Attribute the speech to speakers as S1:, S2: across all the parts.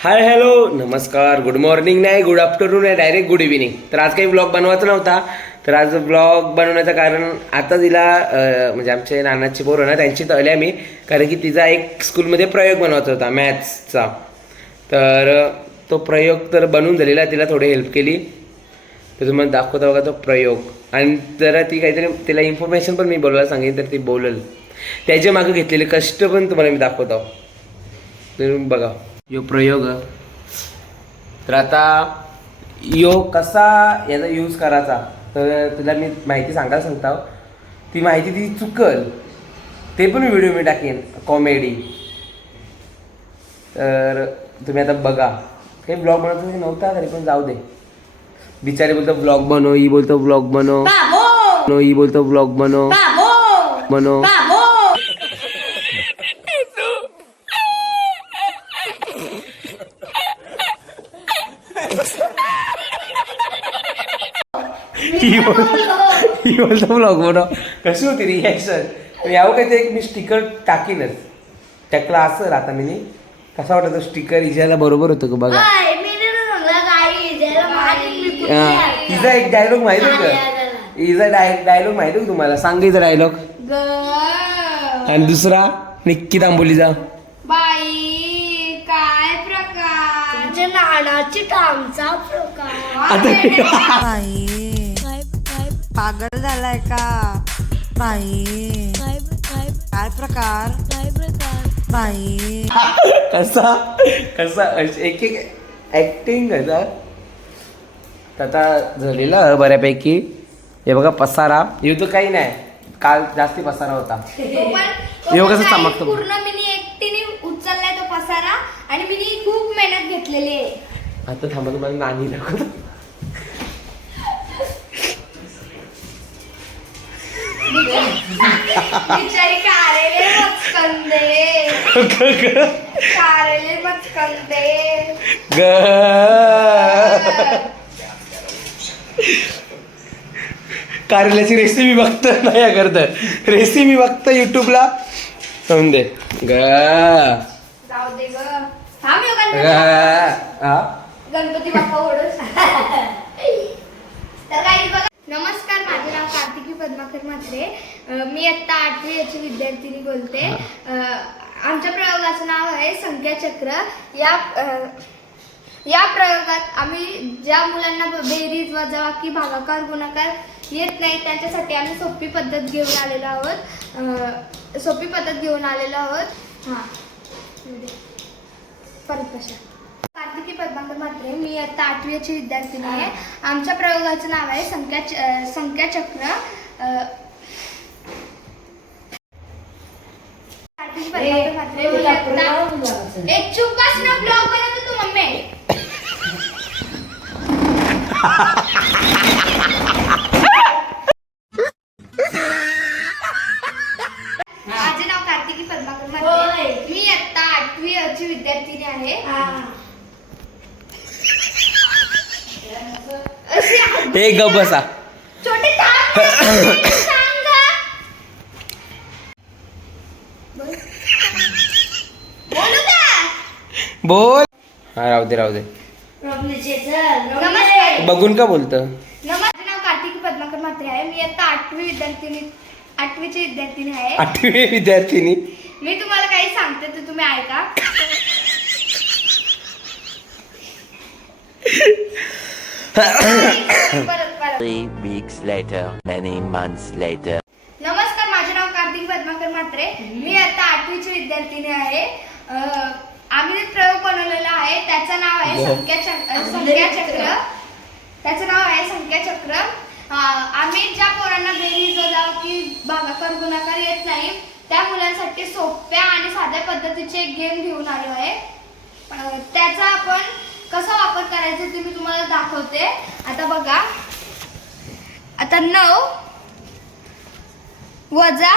S1: हाय hello नमस्कार. Good morning नाही good afternoon आहे डायरेक्ट गुड इव्हिनिंग तर आज काही ब्लॉग बनवायचा नव्हता. तर आज ब्लॉग बनवण्याचं कारण आता तिला म्हणजे आमचे नानाची पोरं ना त्यांची तळल्या आम्ही. कारण की तिचा एक स्कूलमध्ये प्रयोग बनवायचा होता मॅथ्सचा तर तो प्रयोग तर बनवून झालेला तिला थोडी हेल्प केली. तर तुम्हाला दाखवता बघा तो प्रयोग. आणि जरा ती काहीतरी तिला इन्फॉर्मेशन पण मी बोलायला सांगेन तर ती बोलेल. त्याच्या मागं घेतलेले कष्ट पण तुम्हाला मी दाखवतो. तर बघा. यो प्रयोग. तर आता यो कसा याचा यूज करायचा? तर तुला मी माहिती सांगायला सांगतो. ती माहिती ती चुकल. ते पण व्हिडिओ मी टाकेन. कॉमेडी तर तुम्ही आता बघा. काही ब्लॉग बनवतो नव्हता तरी पण जाऊ दे. बिचारी बोलतो ब्लॉग बनव ही बोलतो ब्लॉग बनव. ही बोलतो ब्लॉग बनव. बनव. ही बोल- ही बोलतो ब्लॉग बनव कशी होती रिॲक्शन यावं काय ते एक मी स्टिकर टाकीनच. टाकला असं आता मी कसा वाटतो स्टिकर इजायला बरोबर होतं का बघा?
S2: काही,
S1: हा. हिचा एक डायलॉग माहिती
S2: आली.
S1: हिचा डायलॉग माहिती आहे का तुम्हाला सांगायचा डायलॉग
S2: ग-
S1: आणि दुसरा निक्की तांबोलीचा.
S3: बाई काय प्रकार?
S2: तुमच्या नानाची टांगचा प्रकार.
S1: आता
S4: पागल झालाय का? बाई. काय प्रकार? बाई.
S1: कसा कसा एक एक ऍक्टिंग कसा आता झालेला बऱ्यापैकी. हे बघा पसारा. हे तर काही नाही. काल जास्ती पसारा होता.
S3: पण
S1: कसं चमकतं?
S3: पूर्ण मिनी एकटीने उचललाय तो पसारा आणि मिनी खूप मेहनत घेतलेली आहे.
S1: आता थांबा तुम्हाला नानी दाखवतो.
S3: बिचारी कारेले मचकंदे कारेले मचकंदे
S1: ग. कारल्याची रेसिपी बघतो नाही करत. रेसिपी बघतो युट्यूबला समजून दे. ग.
S3: जाऊ दे ग. थांब यो
S1: ग.
S3: गणपती
S1: हा?
S3: गणपती बाप्पा ओढस तर काही बघा नमस्कार माझे नाव कार्तिकी पद्माकर म्हात्रे. मी आत्ता आठवी याची विद्यार्थिनी बोलते. आमच्या प्रयोगाचं नाव आहे संख्याचक्र. या या प्रयोगात आम्ही ज्या मुलांना बेरीज वजाबाकी भागाकार गुणाकार येत नाही त्यांच्यासाठी आम्ही सोपी पद्धत घेऊन आलेलो आहोत. सोपी पद्धत घेऊन आलेलो आहोत. हां. परत कशा? कार्तिकी पद्माकर म्हात्रे मी आता आठवीची विद्यार्थिनी आहे. आमच्या प्रयोगाचं नाव आहे संख्या संख्याचक्र. एक चुप बस ना ब्लॉग बनवतो तू मम्मी माझे नाव कार्तिकी पद्माकर. मी आता आठवी ची विद्यार्थिनी आहे अशी आहे.
S1: ए गप बसा.
S3: बोल. बोलू का
S1: बोल हा राहू दे राहू दे. बघून का बोलतं?
S3: माझे नाव कार्तिकी पद्माकर म्हात्रे आहे मी आता आठवी विद्यार्थिनी. आठवीची विद्यार्थिनी आहे
S1: आठवी विद्यार्थिनी
S3: मी तुम्हाला काही सांगते तर तुम्ही ऐका परत
S5: Three weeks later, many months later.
S3: नमस्कार माझे नाव कार्तिक पद्माकर म्हात्रे. मी आता आठवीची विद्यार्थिनी आहे. अं, आम्ही एक प्रयोग बनवलेला आहे. त्याचं नाव आहे
S1: वा.
S3: संख्याचक्र संख्याचक्र त्याचं नाव आहे संख्याचक्र अं, आम्ही ज्या पोरांना बेरीज वजाबाकी भागाकार गुणाकार येत नाही त्या मुलांसाठी सोप्या आणि साध्या पद्धतीचे एक गेम घेऊन आलो आहे. अं, त्याचा आपण कसा वापर करायचा ते मी तुम्हाला दाखवते. आता बघा. आता नऊ वजा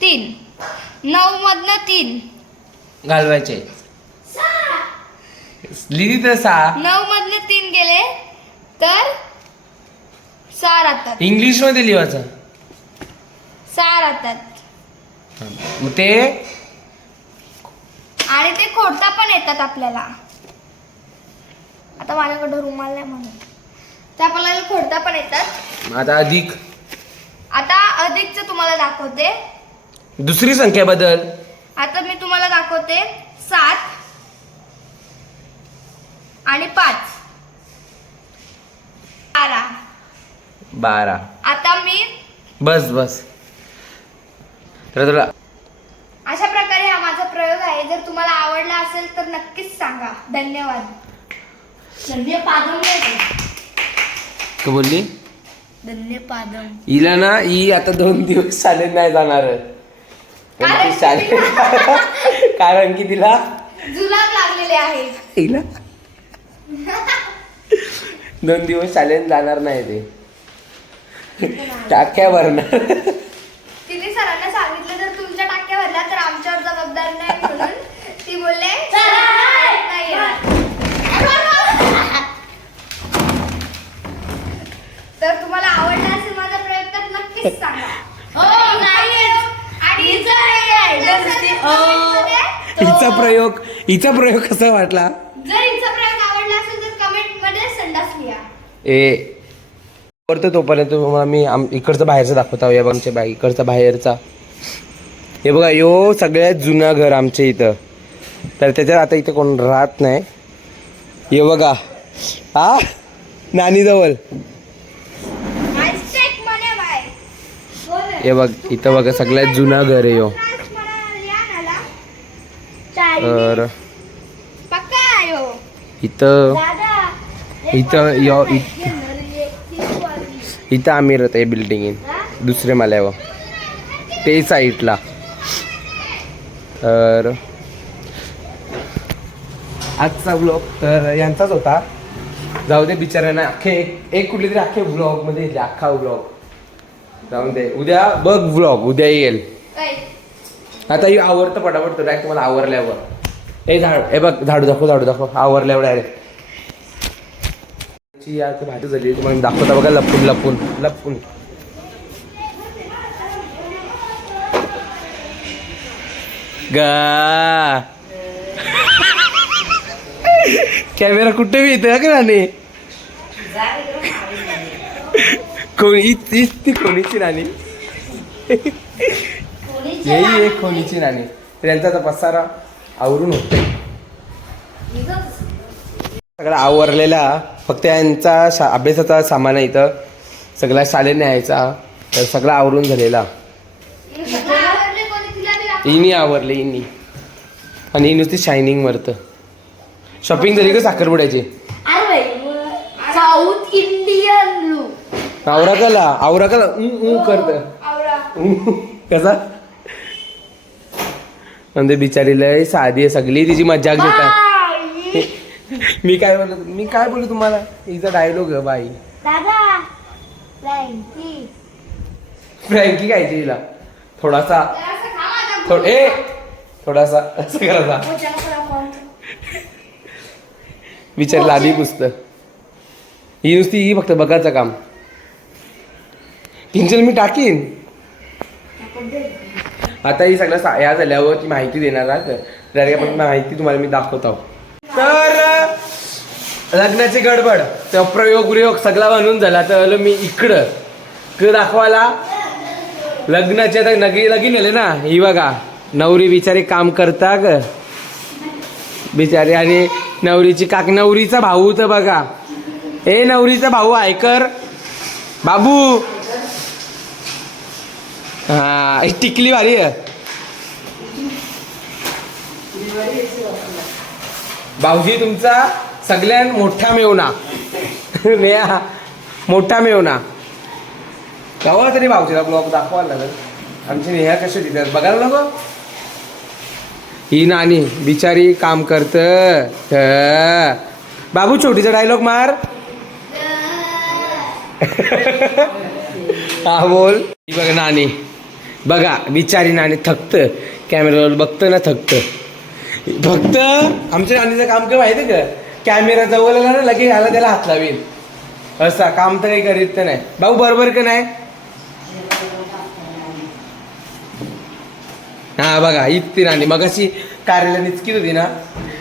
S3: तीन. नऊ मधनं तीन.
S1: घालवायचे. लिहिली तर सहा.
S3: नऊ मधले तीन गेले तर सहा राहतात.
S1: इंग्लिशमध्ये लिहायचं.
S3: सहा राहतात.
S1: मग ते?
S3: आणि ते खोडता पण येतात आपल्याला. आता माझ्याकडे रुमाल नाही म्हणून. ते आपल्याला खोडता पण येतात.
S1: आता अधिक.
S3: आता अधिकचं तुम्हाला दाखवते.
S1: दुसरी संख्या बदल.
S3: आता मी तुम्हाला दाखवते सात आणि पाच. बारा.
S1: बारा.
S3: आता मी
S1: बस बस. तर तुला
S3: अशा प्रकारे हा माझा प्रयोग आहे. जर तुम्हाला आवडला असेल तर नक्कीच सांगा. धन्यवाद.
S2: धन्यपादम
S1: का बोलली?
S2: धन्यपादम.
S1: हिला ना ही आता दोन दिवस शाळेत नाही जाणार ती शाळेत कारण की तिला
S3: जुलाब लागलेले आहे.
S1: हिला दोन दिवस शाळेत जाणार नाही ते. टाक्या भरणार
S3: तिने सरांना सांगितलं जर तुमच्या टाक्या भरल्या तर आमच्यावर जबाबदार नाही म्हणून ती बोलले "शाळेत नाही येणार." तर तुम्हाला आवडला असेल माझा प्रयोग तर नक्कीच सांगा
S2: हो नाही
S3: आणि
S2: हिचा आहे.
S3: जर सर- comment
S1: हिचा प्रयोग हिचा प्रयोग कसा वाटला?
S3: मध्ये- जर हिचा प्रयोग आवडला असेल तर कमेंटमध्ये संडास लिहा.
S1: ए करतो तोपर्यंत तुम्हाला मी आम इकडचा बाहेरचा दाखवता या आमच्या बाई इकडचा बाहेरचा. हे बघा यो सगळ्यात जुना घर आमच्या इथं. तर त्याच्यात आता इथं कोण राहत नाही. हे बघा. हा नानी जवळ. हे बघ इथं बघा सगळ्यात जुना घर आहे यो. तर
S3: आहे.
S1: इथं इथं यो इथं आम्ही राहतो बिल्डिंग दुसरे माल्यावर. ते साईडला तर आजचा ब्लॉग तर यांचाच होता. जाऊ दे बिचाऱ्यांना अख्खे एक एक कुठले तरी अख्खे ब्लॉगमध्ये अख्खा ब्लॉग जाऊन दे. उद्या बघ ब्लॉग उद्या येईल. आता ही आवरतं पटापट डायरेक्ट तुम्हाला आवरल्यावर. ए झाड हे बघ झाडू दाखव झाडू दाखव. आवरल्यावर डायरेक्ट यार भाजी झाली तुम्हाला दाखवता बघा लपून लपून लपून. गा. कॅमेरा कुठे बी येते का राणे? कोणी तीच ती कोणीची राणी? यही एक खोलीची नाणी तर यांचा आता पसारा आवरून होते सगळा आवरलेला फक्त यांचा शा अभ्यासाचा सामान आहे इथं. सगळा शाळेत न्यायचा तर सगळा आवरून झालेला. इनी आवरले इनी. आणि नुसती शायनिंग मरतं शॉपिंग झाली का साखरपुड्याची?
S2: साऊथ इंडियन
S1: आवरा कला आवरा कला. करत. कसा? म्हणजे बिचारी लय साधी आहे सगळी तिची मजाक घेतात मी काय बोलतो मी काय बोलू तुम्हाला? हिचा डायलॉग आहे बाई.
S2: फ्रँकी.
S1: फ्रँकी खायची हिला. थोडासा ए थोडासा असं करायचा
S3: हो.
S1: विचारला आधी पुसत. ही नुसती ही फक्त बघायचं काम. किंचल मी टाकीन. आता ही सगळं सा- या झाल्यावर ती माहिती देणार डायरेक्ट आपण माहिती तुम्हाला मी दाखवत आहोत. तर लग्नाची गडबड तर प्रयोग प्रयोग सगळा बनून झाला. तर आलो मी इकडं. इकडं दाखवायला. लग्नाच्या तर नगी लगीन आले ना. ही बघा. नवरी बिचारी काम करता ग. बिचारी आणि नवरीची काक नवरीचा भाऊ तर बघा. ए नवरीचा भाऊ ऐकर बाबू! हा टिकली भारी आहे. भाऊजी तुमचा सगळ्यात मोठा मेवना. नेहा मोठा मेवना. केव्हा तरी भाऊजीला ब्लॉग दाखवायला लागेल. आमची नेहा कशी तिथे बघायला नको? ही नानी बिचारी काम करत. बाबू छोटीचा डायलॉग मार. हा बोल. ही बघ नानी बघा विचारीन आणि थकत. कॅमेरावर बघतं ना थकत. फक्त आमच्या नानीचं काम काय माहिती का? कॅमेरा जवळ आला ना लगेच ह्याला त्याला हात लावेल असा काम तर काही करीत तर नाही. भाऊ बरोबर का नाही? हा बघा इतकी राणी मग अशी कार्याला निचकीत होती ना.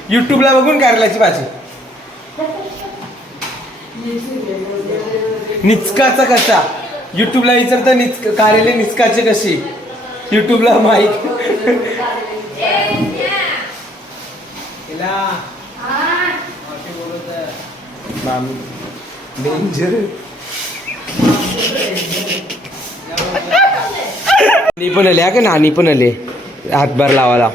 S1: युट्यूबला बघून कारल्याची भाजी निचकाचा कसा? युट्यूबला विचारतं निच कारेले निचकाचे कशी? युट्यूबला डेंजर नानी पण आले का नानी पण आले? हातभार लावायला.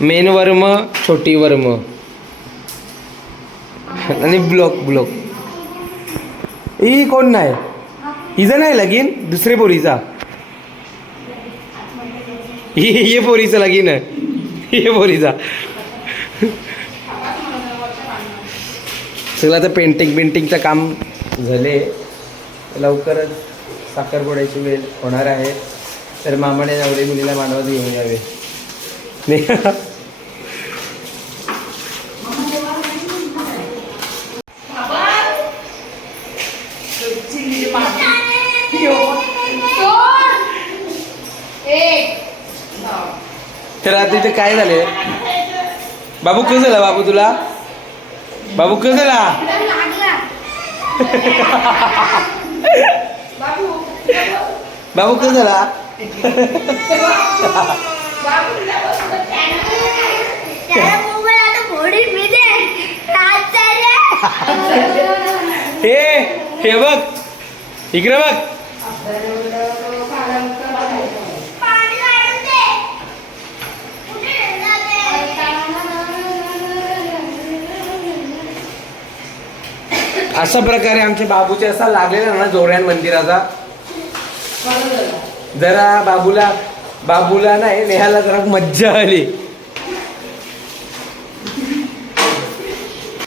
S1: मेन वर्म छोटी वर्म. आणि ब्लॉक ब्लॉक ही कोण नाही? हिचा नाही लगीन दुसरे पोरीचा. ही हे पोरीचं लगीन आहे. हे पोरीचा. सगळं आता पेंटिंग पेंटिंगचं काम झाले. लवकरच साखरपुड्याची वेळ होणार आहे. तर मामाने नवरे मुलीला मानवत घेऊन यावे नाही तर आता इथे काय झाले? बाबू कसं झाला बाबू तुला? बाबू कसं झाला? बाबू कसं झाला? हे हे बघ. इकडे बघ
S2: पाणी काढून दे कुठे ठेवला
S1: अशा प्रकारे आमच्या बाबूचे असा लागलेला ना जोऱ्यान मंदिराचा. जरा बाबूला बाबूला नाही नेहाला जरा मज्जा आली.